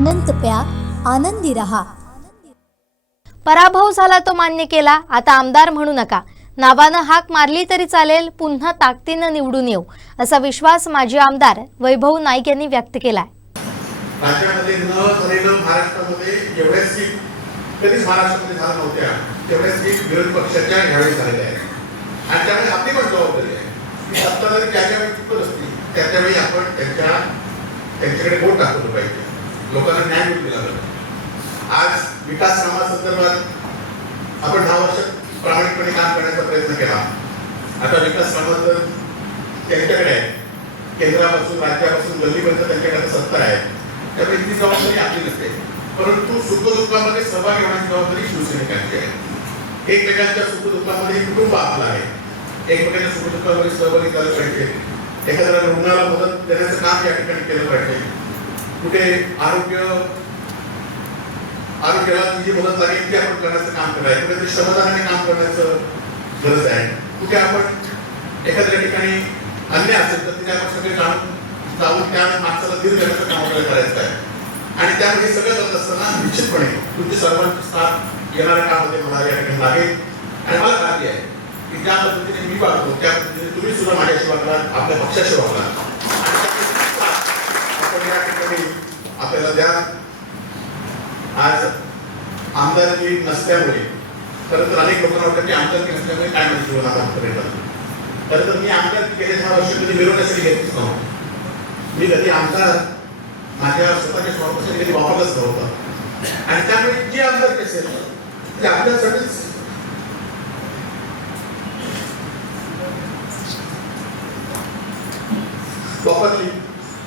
अनंत प्या आनंदी रहा. पराभव झाला तो मान्य केला. आता आमदार म्हणू नका. नावानं हाक मारली तरी चालेल पुन्हा ताकदीनं निवडून येऊ असा विश्वास माजी आमदार वैभव नाईक यांनी व्यक्त केलाय. राज्यामध्ये न झालेलं महाराष्ट्रामध्ये जेवढ्या सीट कधीच महाराष्ट्रामध्ये झाल्या नव्हत्या. तेवढ्या सीट विरोधी पक्षाच्या ह्यावेळी झालेल्या आहेत. आणि त्यामुळे आपली पण जबाबदारी आहे. सत्ता जरी ज्यावेळी चुकत असती त्या त्यावेळी आपण त्यांच्या त्यांच्याकडे बोट दाखवलं पाहिजे. लोकांना न्याय मिळून दिला पाहिजे आज विकास कामासंदर्भात आपण दहा वर्ष प्रामाणिकपणे काम करण्याचा प्रयत्न केला. आता विकास कामाचं त्यांच्याकडे आहे. केंद्रापासून राज्यापासून गल्लीपर्यंत त्यांच्याकडे सत्ता आहे. त्यामुळे ती जबाबदारी आपली नसते. परंतु सुखदुःखामध्ये सहभाग घेण्याची जबाबदारी शिवसैनिकांची आहे. एकमेकांच्या सुखदुःखामध्ये कुटुंब आपलं आहे. एकमेकांच्या सुखदुःखामध्ये सहभागी झालं पाहिजे. एखाद्याला रुग्णाला मदत देण्याचं काम या ठिकाणी केलं पाहिजे. कुठे आरोग्य आरोग्याला जी मदत लागेल ते आपण करण्याचं काम करायचं कुठे श्रमदानाने काम करण्याचं गरज आहे. कुठे आपण एखाद्या ठिकाणी अन्य असेल तर तिथे आपण सगळे जाणून जाऊन त्या माणसाला धीर देण्याचं काम आपल्याला करायचं आहे. आणि त्यामुळे सगळं करत असताना निश्चितपणे तुमची सर्वांची साथ येणाऱ्या काळामध्ये मला या ठिकाणी लागेल आणि मला खात्री आहे की ज्या पद्धतीने मी वागतो त्या पद्धतीने तुम्ही सुद्धा माझ्याशी वागलात आपल्या पक्षाशी वागणार आणि त्याची साथ आपण या ठिकाणी आपल्याला द्या. आज आमदारकी नसल्यामुळे खरं तर अनेक लोकांना वाटतं की आमदारकी नसल्यामुळे काय म्हणजे जीवनात आमदार खरं तर मी आमदारकी गेले दहा वर्ष कधी मिळवण्यासाठी घेतच नव्हतं. मी कधी आमदार माझ्या स्वतःच्या स्वरूपासाठी कधी वापरलाच नव्हता. आणि त्यामुळे जे आमदार असेल ते आमदारसाठीच. वापरली.